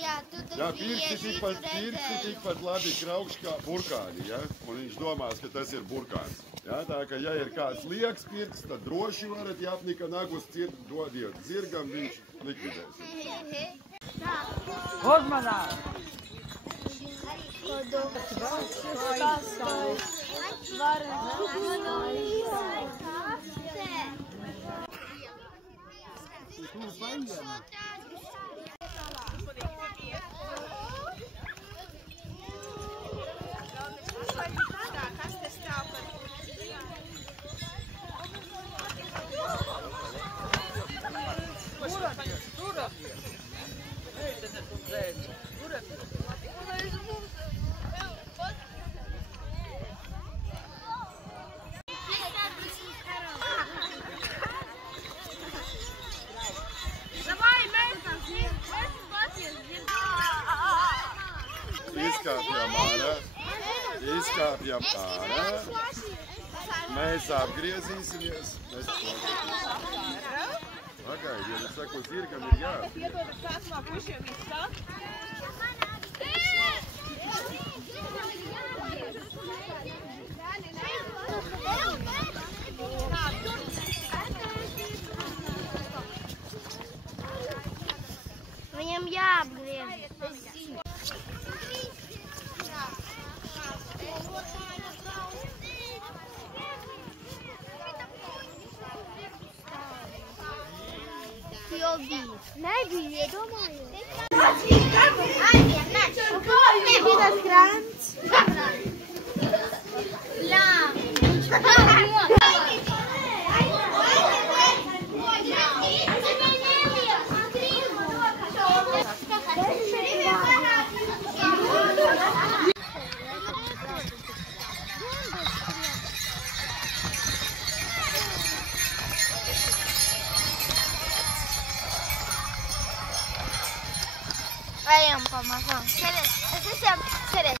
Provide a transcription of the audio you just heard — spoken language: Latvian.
Jā, pirksti tikpat labi kraukš kā burkāni, ja? Un viņš domās, ka tas ir burkāns. Ja? Tā ka, ja ir kāds liekas pirksts, tad droši varat Japnika nagus cirt, dodiet zirgam, viņš likvidēs. Uzmanā! Izkāpjam ārā, mēs apgriezīsimies. Pagaidi, ja es saku, zirgam ir jāapgriež. Viņam jāapgriež. Nebija, iedomājos. Nebija tas krants. Ejam pamazām. Sēdies. Es visiem sēdies.